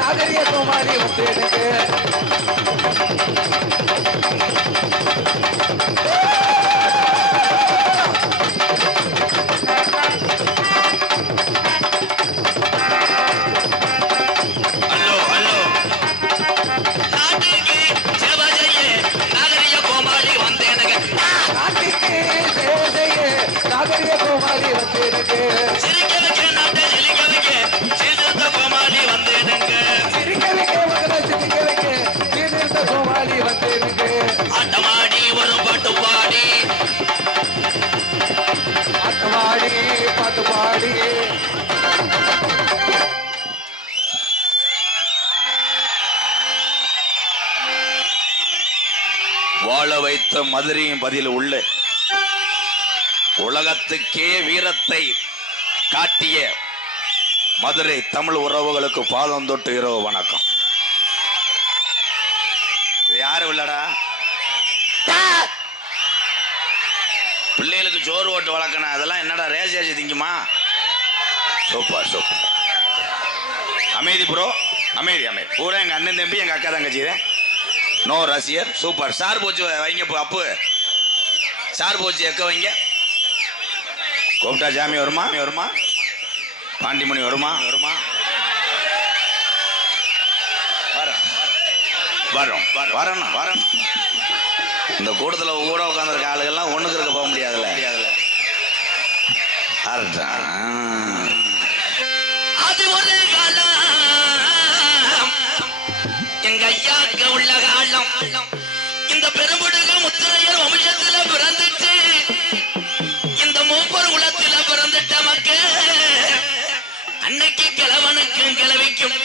நாகரிய கோமாளி வந்து எனக்கு வாழ வைத்த மதுரையின் பதில் உள்ள உலகத்துக்கே வீரத்தை காட்டிய மதுரை தமிழ் உறவுகளுக்கு பாதம் தொட்டு இரவு வணக்கம். இது யாரும் இல்லடா, பிள்ளைகளுக்கு சோறு ஓட்டு வளர்க்கணும். அதெல்லாம் என்னடா ரேசியாச்சு திங்குமா? Super super. அமைதி ப்ரோ, அமைதி அமைதி. பூரா எங்க அண்ணன் தம்பி எங்க அக்கா தங்கச்சி. நோ ரசிகர். சூப்பர். சார் போச்சு வைங்க அப்பு. சார் போச்சு எக்க வைங்க. கோப்டா ஜாமி வருமா வருமா? பாண்டிமணி வருமா வருமா? வரோம் வரணும் வரணும். இந்த கூட்டத்தில் கூட உட்காந்துருக்க ஆளுகள்லாம் ஒண்ணுக்கு இருக்க போக முடியாதுல்ல. அது ஒரு காலம் எங்க ஐயாக்க உள்ள காலம். இந்த பெரும்புடுக முத்திரையர் வம்சத்துல பிறந்துட்டு இந்த மூப்பர் குலத்துல பிறந்துட்ட மக்கள் அன்னைக்கு கிழவனுக்கும் கிழவிக்கும்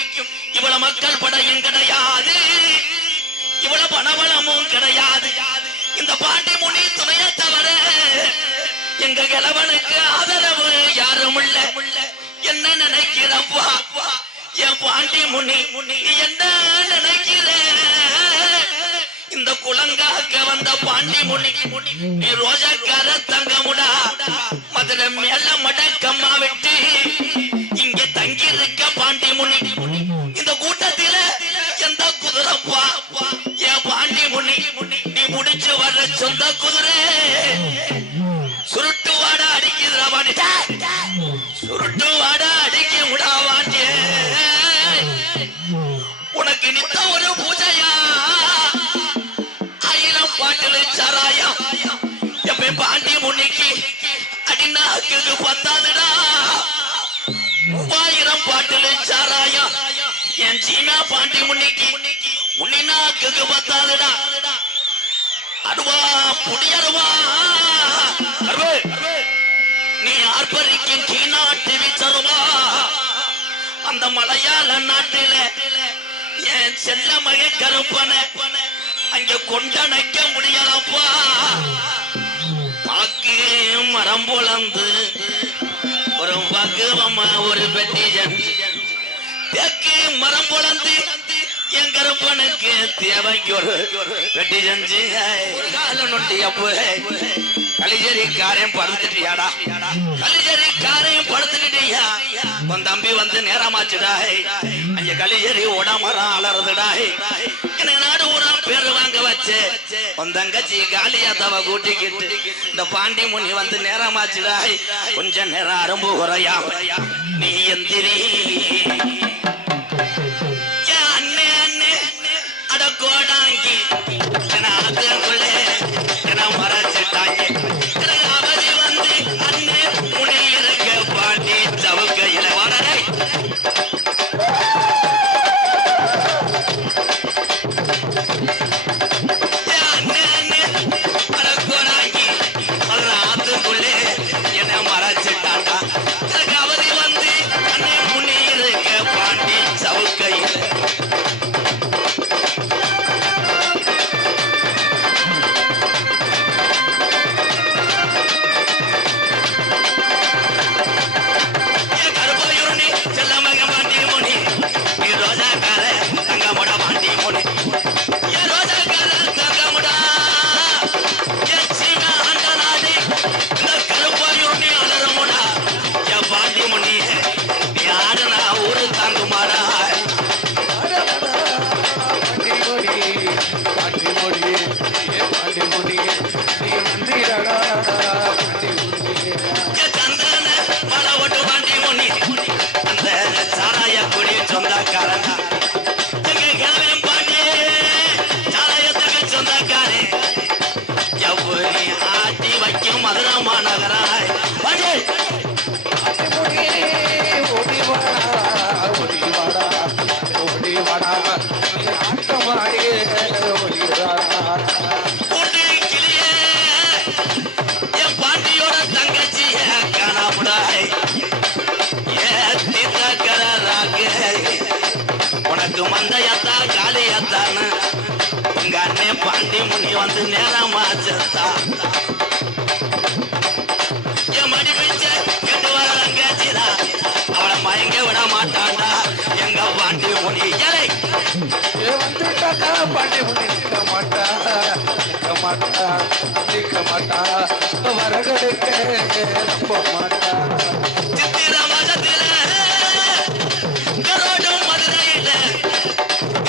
இவ்வளவு மக்கள் படையும் கிடையாது, இவ்வளவு பணபலமும் கிடையாது. இந்த பாண்டி முனி துணைய தவிர எங்க கிழவனுக்கு ஆதரவு யாரும் இல்ல. என்ன நினைக்கிறப்பா என் பாண்டி முனி என்ன நினைக்கிற? இந்த குளங்காக்க வந்த பாண்டி முனி நீ ரோஜாக்கார தங்கமுடா மதுரை மேல மடக்கம்மா விட்டு இங்க தங்கி இருக்க பாண்டி முனி. இந்த கூட்டத்தில எந்த குதிரைப்பா என் பாண்டி முனி நீ முடிச்சு வர்ற சொந்த குதிரை சுருட்டு வாடா அடிக்குதுடா பாண்டி. சுருட்டு வாடா அடிக்க விடாவாண்டிய உனக்கு நித்த ஒரு பூஜையா 1000 பாட்டில் சாராயம் எப்ப பாண்டி முன்னிக்கு அடிநாக்கு பத்தாதுடா. 3000 பாட்டில் சாராயம் என் சீனா பாண்டி முன்னிக்கு முன்னினாக்கு பத்தாதுடா. அருவா புடியருவா நீ ஆர்ப்பரிக்கும் கீநாட்டு வீச்சருவா. அந்த மலையாள நாட்டில என் செல்ல மகை கருப்பன அங்க கொண்டணைக்க முடியலப்பா. பாக்கு மரம் பொழந்து ஒரு பக்குவமா ஒரு பெட்டிஜன் தேக்கு மரம் பொழந்து என் கருப்பனுக்கு தேவைக்கு ஒரு வெட்டி செஞ்சு நொண்டி அப்பு கலிஜரி காரையும் படுத்துட்டியாடா. கலிஜரி காரையும் படுத்துக்கிட்டியா? உன் தம்பி வந்து நேரமாச்சுடா. அங்க கலிஜரி உடமரம் அலறுதுடா. என்ன நாடு ஊரா பேரு வாங்க வச்சு உன் தங்கச்சி காலியா தவ கூட்டிக்கிட்டு இந்த பாண்டி முனி வந்து நேரமாச்சுடா. கொஞ்ச நேரம் அரும்பு குறையா நீ எந்திரி. கோடாங்கி அதுக்குள்ளே மறைச்சிட்டாங்க. அவதி வந்து அண்ணே முனை இருக்க பாண்டி சவுக்கையில வளரை கோடாங்கி அதுக்குள்ளே என்ன மறைச்சிட்டாண்டா. அவதி வந்து அண்ணே முனை இருக்க பாண்டி உனக்கு மந்தையாத்தா காளியாத்தான்னு உங்க அண்ணே பாண்டி முனி வந்து நேரமா செத்தா என் மடி பிச்ச கெட்டு வரலாம் கேச்சுதா அவளை மயங்க விட மாட்டாண்டா எங்க பாண்டி முனி ஏழை பாண்டி முனி நிற்க மாட்டா வரகடுக்க நம்ப மாட்டா சித்திர மாசத்தில கரோடும் மதுரையில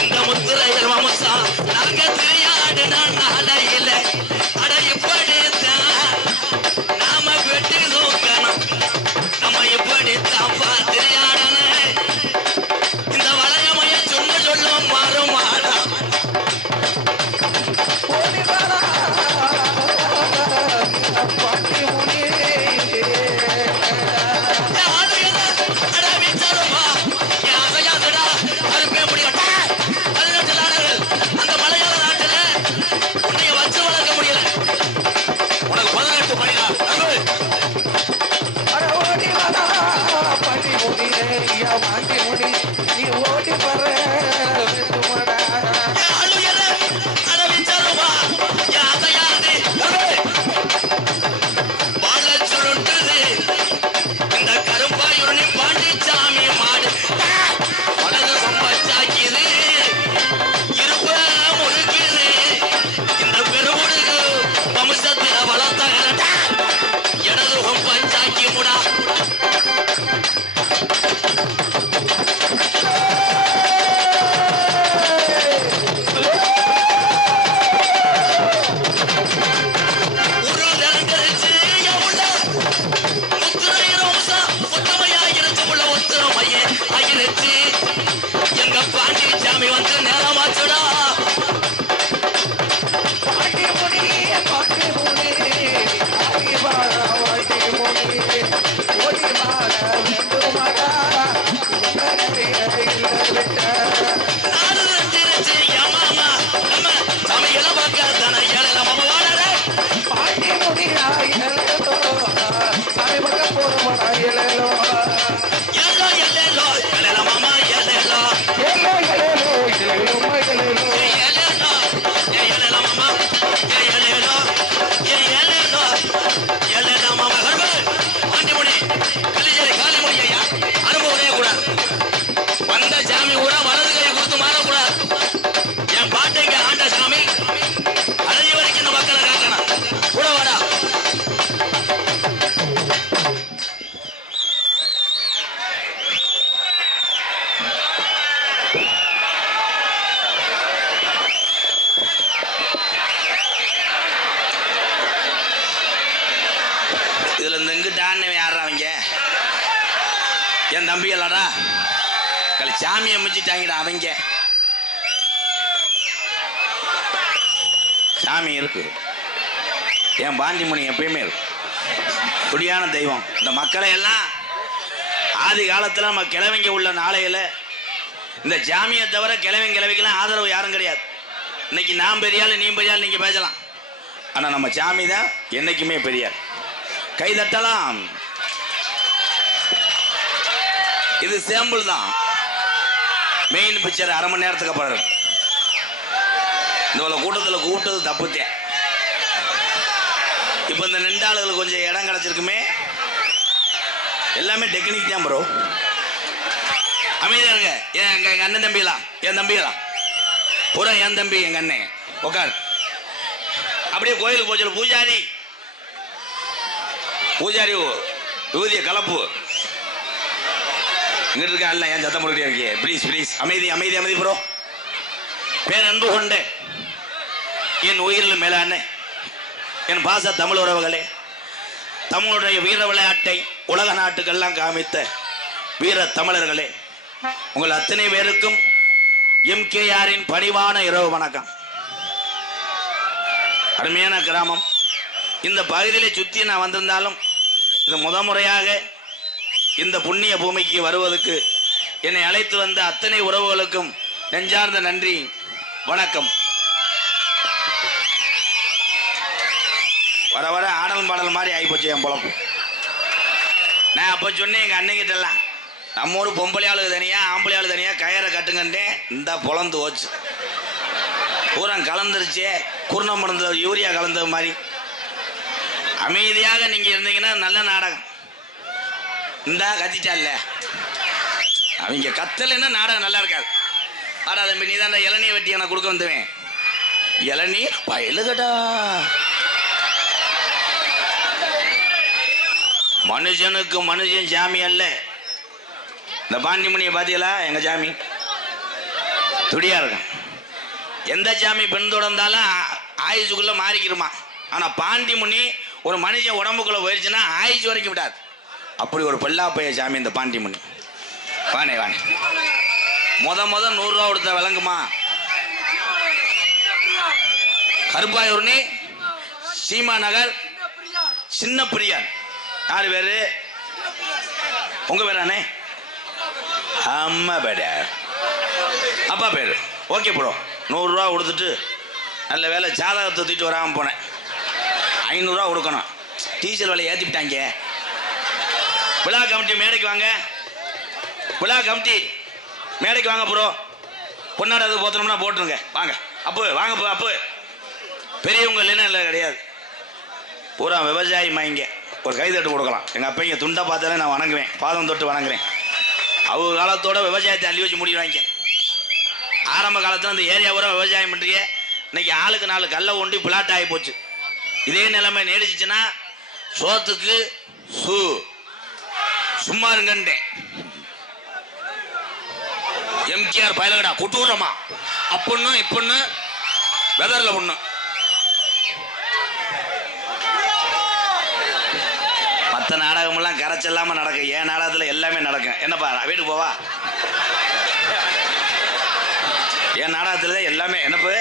இந்த முத்துரையர் வம்சா நாங்க திரையாடுனா நாளையில அட இப்படித்தான் நாம வெட்டி தூக்கணும் நம்ம இப்படித்தான் திரையாடணும் இந்த வளையமைய சொல்லும் மாறும் மாடா பாண்டி முனி நீ ஓடி வர என் தம்பிகளடா சாமியை மிச்சிட்டாங்கடா அவங்க சாமி இருக்கு என் பாண்டி முனி எப்பயுமே இருக்கு துடியான தெய்வம் இந்த மக்களை எல்லாம் ஆதி காலத்துல நம்ம கிழவங்க உள்ள நாளையில இந்த ஜாமியை தவிர கிழவிக்கெல்லாம் ஆதரவு யாரும் கிடையாது. இன்னைக்கு நான் பெரியாள் நீ பெரியாள் நீங்க பேசலாம், ஆனா நம்ம சாமி தான் என்னைக்குமே பெரியார். கைதட்டலாம். இது சாம்பிள் தான், மெயின் பிக்சர் அரை மணி நேரத்துக்கு அப்புறம். இந்த கூட்டத்தில் கூப்பிட்டது தப்புத்தேன். இப்போ இந்த நின்றாளுகளுக்கு கொஞ்சம் இடம் கிடைச்சிருக்குமே, எல்லாமே டெக்னிக் தான் ப்ரோ. அமைதியா இருங்க. எங்க அண்ணன் தம்பிலாம், என் தம்பிலாம் பூரா என் தம்பி, எங்க அண்ணன் உட்கார். அப்படியே கோயிலுக்கு போச்சு பூஜாரி விபூதிய கலப்பு இங்கிட்டு இருக்கா இல்ல, என் சத்தம் போட்டுட்டே இருக்கே. ப்ளீஸ் ப்ளீஸ் அமைதி அமைதி அமைதி ப்ரோ. பேரன்பு கொண்டு என் உயிரில் மேலான என் பாச தமிழ் உறவுகளே, தமிழுடைய வீர விளையாட்டை உலக நாட்டுக்கெல்லாம் காமித்த வீர தமிழர்களே, உங்கள் அத்தனை பேருக்கும் எம்கேஆரின் பணிவான இரவு வணக்கம். அருமையான கிராமம். இந்த பகுதியிலே சுற்றி நான் வந்திருந்தாலும் இது முறையாக இந்த புண்ணிய பூமிக்கு வருவதற்கு என்னை அழைத்து வந்த அத்தனை உறவுகளுக்கும் நெஞ்சார்ந்த நன்றி வணக்கம். வர வர ஆடல் பாடல் மாதிரி ஆகிப்போச்சு என் பொழப்பு. நான் அப்போ சொன்னேன் எங்கள் அன்னைக்கிட்டலாம், நம்ம ஊர் பொம்பளை ஆளு தனியாக ஆம்பளை ஆளு தனியாக கயரை கட்டுங்க கண்டேன் இந்த பொழந்து போச்சு பூரா கலந்துருச்சு குருண மருந்து யூரியா கலந்த மாதிரி அமைதியாக நீங்க இருந்தீங்கன்னா நல்ல நாடகம் இந்தா கத்திட்டால அவங்க கத்தலைன்னா நாடகம் நல்லா இருக்காது ஆடா தம்பி நீ தான் இளநீர் வெட்டி எனக்கு கொடுக்க வந்துவேன் இளநீர் பயிலுகடா மனுஷனுக்கு மனுஷன் ஜாமி அல்ல இந்த பாண்டிமணியை பார்த்தீங்களா எங்க ஜாமி துடியா இருக்கும் எந்த ஜாமி பெண் தொடர்ந்தாலும் ஆயுசுக்குள்ள மாறிக்கிருமா ஆனா பாண்டிமுனி ஒரு மனுஷன் உடம்புக்குள்ள போயிடுச்சுன்னா ஆயுசு வரைக்கும் விடாது அப்படி ஒரு பெல்லாப்பைய ஜாமி இந்த பாண்டிமுனி வானே வானே முத 100 ரூபா கொடுத்த விளங்குமா கருப்பாயூர்னி சீமா நகர் சின்ன பிரியான் யாரு பேரு உங்க பேரானே அம்மா பேட அப்பா பேரு ஓகே ப்ரோ 100 ரூபா கொடுத்துட்டு நல்ல வேலை ஜாதகத்தை தூக்கிட்டு வராமல் போனேன் 500 ரூபா கொடுக்கணும் டீசல் விலை ஏற்றிவிட்டாங்க விழா கமிட்டி மேடைக்கு வாங்க விழா கமிட்டி மேடைக்கு வாங்க ப்ரோ பொன்னாடு அது போத்தணும்னா போட்டுருங்க வாங்க அப்போ வாங்க அப்போ பெரியவங்க இல்லைன்னா இல்லை கிடையாது பூரா விவசாயி மைங்க ஒரு கைதட்டு கொடுக்கலாம் எங்கள் அப்பைங்க துண்டை பார்த்தாலே நான் வணங்குவேன் பாதம் தொட்டு வணங்குறேன் அவங்க காலத்தோட விவசாயத்தை அள்ளி வச்சு முடிவாங்க ஆரம்ப காலத்தில் அந்த ஏரியா பூரா விவசாயம் பண்ணுறீங்க இன்னைக்கு ஆளுக்கு 4 கல்லை ஒண்டி பிளாட் ஆகி போச்சு இதே நிலைமை நீடிச்சிச்சுன்னா சோத்துக்கு சும்மா இருங்கண்டேன் எம்கேஆர் பயலகடா கொட்டூரமா அப்பொண்ணு இப்பொண்ணு வெதர்ல பொண்ணு மற்ற நாடகமெல்லாம் கரைச்சல்லாம நடக்கும் என் நாடகத்துல எல்லாமே நடக்கும் என்னப்பா வீட்டுக்கு போவா என் நாடகத்துல எல்லாமே என்னப்பு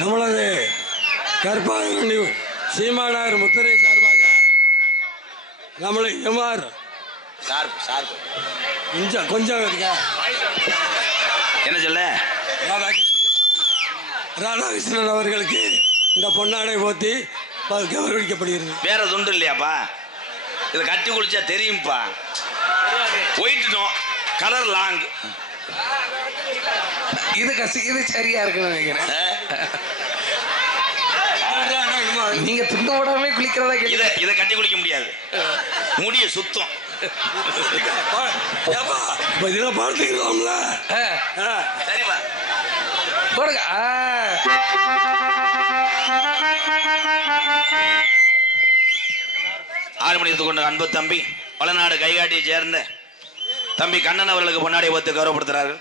நம்மளது கற்பாங்க சீமானார் முத்திரை சார்பாக நம்மளை எம்ஆர் சார் கொஞ்சம் இருக்கா என்ன சொல்ல ராதாகிருஷ்ணன் அவர்களுக்கு இந்த பொன்னாடை போத்தி கௌரவிக்கப்படுகிறது வேற துண்டு இல்லையாப்பா இதை கட்டி குளிச்சா தெரியும்ப்பா ஒயிட்டும் கலர் லாங் இது சரியா இருக்குன்னு நினைக்கிறேன் நீங்க துண்டு போடாம குளிக்கிறதா இதை கட்டி குளிக்க முடியாது முடிய சுத்தம் இதெல்லாம் பார்த்துக்கலாம்ல சரிப்பா போடுங்க 6 மணி கொண்ட அன்பு தம்பி பலநாடு கைகாட்டியை சேர்ந்த தம்பி கண்ணன் அவர்களுக்கு பொன்னாடை ஒத்து கௌரவப்படுத்துகிறார்கள்.